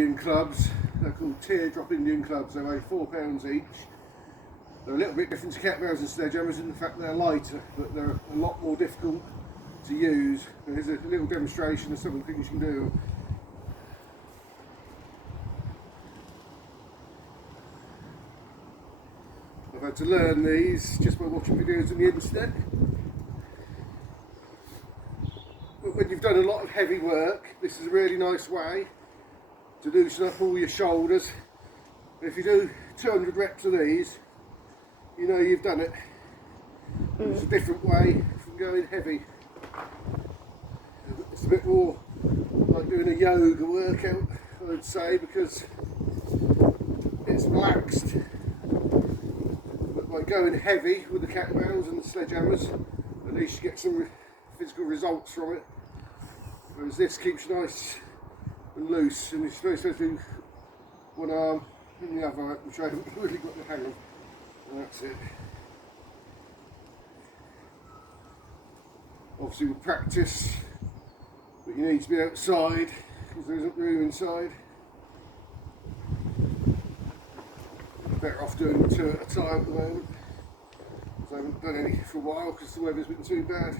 Indian clubs. They're called teardrop Indian clubs. They weigh £4 each. They're a little bit different to kettlebells and sledgehammers in the fact they're lighter, but they're a lot more difficult to use. Here's a little demonstration of some of the things you can do. I've had to learn these just by watching videos on the internet. But when you've done a lot of heavy work, this is a really nice way to loosen up all your shoulders. If you do 200 reps of these, you know you've done it. It's a different way from going heavy. It's a bit more like doing a yoga workout, I would say, because it's relaxed. But by going heavy with the kettlebells and the sledgehammers, at least you get some physical results from it. Whereas this keeps you nice and loose, and you're supposed to do one arm and the other, which I haven't really got the hang of. And that's it. Obviously with practice, but you need to be outside because there isn't room inside. Better off doing 2 at a time at the moment, because I haven't done any for a while because the weather's been too bad.